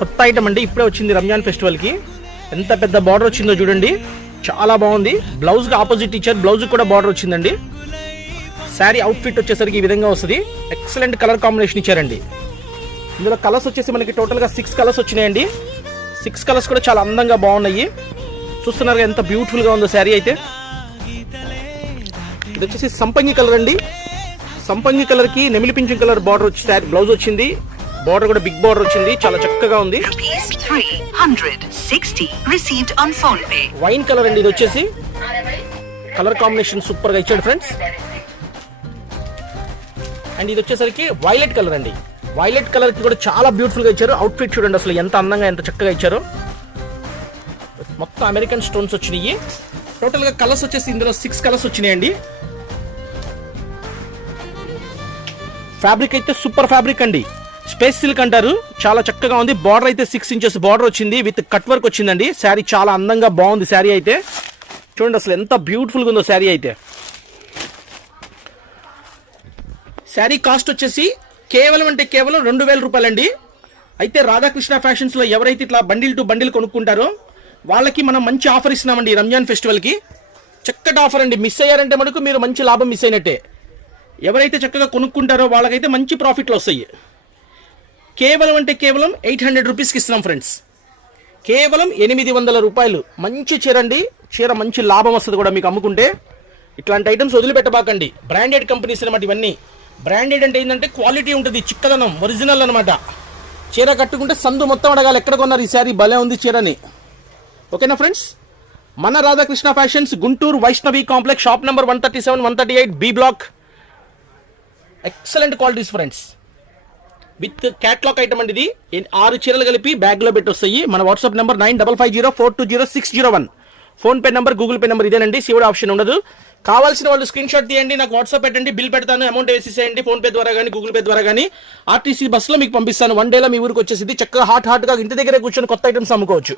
కొత్త ఐటమ్ అండి, ఇప్పుడే వచ్చింది రంజాన్ ఫెస్టివల్కి. ఎంత పెద్ద బార్డర్ వచ్చిందో చూడండి, చాలా బాగుంది. బ్లౌజ్కి ఆపోజిట్ ఇచ్చారు, బ్లౌజ్కి కూడా బార్డర్ వచ్చిందండి. శారీ అవుట్ఫిట్ వచ్చేసరికి ఈ విధంగా వస్తుంది. ఎక్సలెంట్ కలర్ కాంబినేషన్ ఇచ్చారండి. ఇందులో కలర్స్ వచ్చేసి మనకి టోటల్గా 6 కలర్స్ వచ్చినాయండి. 6 కలర్స్ కూడా చాలా అందంగా బాగున్నాయి. చూస్తున్నారు ఎంత బ్యూటిఫుల్గా ఉందో శారీ అయితే. ఇది వచ్చేసి సంపంగి కలర్ అండి. సంపంగి కలర్కి నెమిలి పింఛన్ కలర్ బార్డర్ వచ్చి శారీ బ్లౌజ్ వచ్చింది. బార్డర్ కూడా బిగ్ బార్డర్ వచ్చింది, చాలా చక్కగా ఉంది. వైన్ కలర్ అండి ఇది వచ్చేసి. కలర్ కాంబినేషన్ సూపర్ గా ఇచ్చాడు ఫ్రెండ్స్. అండ్ ఇది వచ్చేసరికి వైలెట్ కలర్ అండి. వైలెట్ కలర్ కి కూడా చాలా బ్యూటిఫుల్ గా ఇచ్చారు. అవుట్ఫిట్ చూడండి అసలు ఎంత అందంగా ఎంత చక్కగా ఇచ్చారు. మొత్తం అమెరికన్ స్టోన్స్ వచ్చినాయి. టోటల్ గా కలర్స్ వచ్చేసి ఇందులో 6 కలర్స్ వచ్చినాయండి. ఫ్యాబ్రిక్ అయితే సూపర్ ఫ్యాబ్రిక్ అండి, స్పేస్ సిల్క్ అంటారు. చాలా చక్కగా ఉంది. బార్డర్ అయితే 6 ఇంచెస్ బార్డర్ వచ్చింది, విత్ కట్ వర్క్ వచ్చిందండి. శారీ చాలా అందంగా బాగుంది. శారీ అయితే చూడండి అసలు ఎంత బ్యూటిఫుల్ గా ఉందో శారీ అయితే. శారీ కాస్ట్ వచ్చేసి కేవలం 2000 రూపాయలండి. అయితే రాధాకృష్ణ ఫ్యాషన్స్ లో ఎవరైతే ఇట్లా బండిల్ టు బండిల్ కొనుక్కుంటారో వాళ్ళకి మనం మంచి ఆఫర్ ఇస్తున్నామండి రంజాన్ ఫెస్టివల్ కి. చక్కటి ఆఫర్ అండి. మిస్ అయ్యారంటే మనకు మీరు మంచి లాభం మిస్ అయినట్టే. ఎవరైతే చక్కగా కొనుక్కుంటారో వాళ్ళకైతే మంచి ప్రాఫిట్లు వస్తాయి. కేవలం 800 రూపీస్కి ఇస్తున్నాం ఫ్రెండ్స్. కేవలం 800 రూపాయలు. మంచి చీర అండి. చీర మంచి లాభం వస్తుంది కూడా మీకు అమ్ముకుంటే. ఇట్లాంటి ఐటమ్స్ వదిలిపెట్టబాకండి. బ్రాండెడ్ కంపెనీస్ అనమాట ఇవన్నీ. బ్రాండెడ్ అంటే ఏంటంటే క్వాలిటీ ఉంటుంది, చిక్కదనం, ఒరిజినల్ అనమాట. చీర కట్టుకుంటే సందు మొత్తం అడగాలి ఎక్కడ కొన్నారు ఈ శారీ, భలే ఉంది చీరని. ఓకేనా ఫ్రెండ్స్. మన Radhakrishna fashions, Guntur Vaishnavi complex, shop number 137, 138 B block. Excellent qualities friends, with catalogue item అండి. ఇది 6 చీరలు కలిపి బ్యాగ్ లో పెట్టి వస్తాయి. మన WhatsApp number 9550420601. Phone pay number, Google pay number ఇదేనండి. సివిడ్ ఆప్షన్ ఉండదు. కావాల్సిన వాళ్ళు స్క్రీన్ షాట్ తీయండి, నాకు వాట్సాప్ పెట్టండి, బిల్ పెడతాను, అమౌంట్ వేసేసేయండి. ఫోన్ పే ద్వారా కానీ గూగుల్ పే ద్వారా కానీ ఆర్టీసీ బస్సులో మీకు పంపిస్తాను. 1 డేలో మీ ఊరికి వచ్చేసింది. చక్కగా హాట్ గా ఇంటి దగ్గరే కూర్చొని కొత్త ఐటమ్స్ అమ్ముకోవచ్చు.